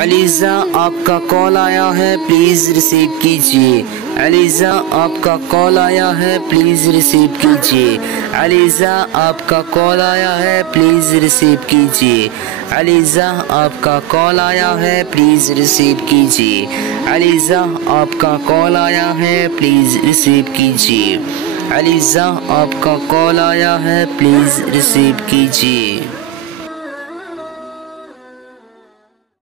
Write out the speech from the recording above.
अलीज़ा आपका कॉल आया है, प्लीज़ रिसीव कीजिए। अलीज़ा आपका कॉल आया है, प्लीज़ रिसीव कीजिए। अलीज़ा आपका कॉल आया है, प्लीज़ रिसीव कीजिए। अलीज़ा आपका कॉल आया है, प्लीज़ रिसीव कीजिए। अलीज़ा आपका कॉल आया है, प्लीज़ रिसीव कीजिए। अलीज़ा आपका कॉल आया है, प्लीज़ रिसीव कीजिए।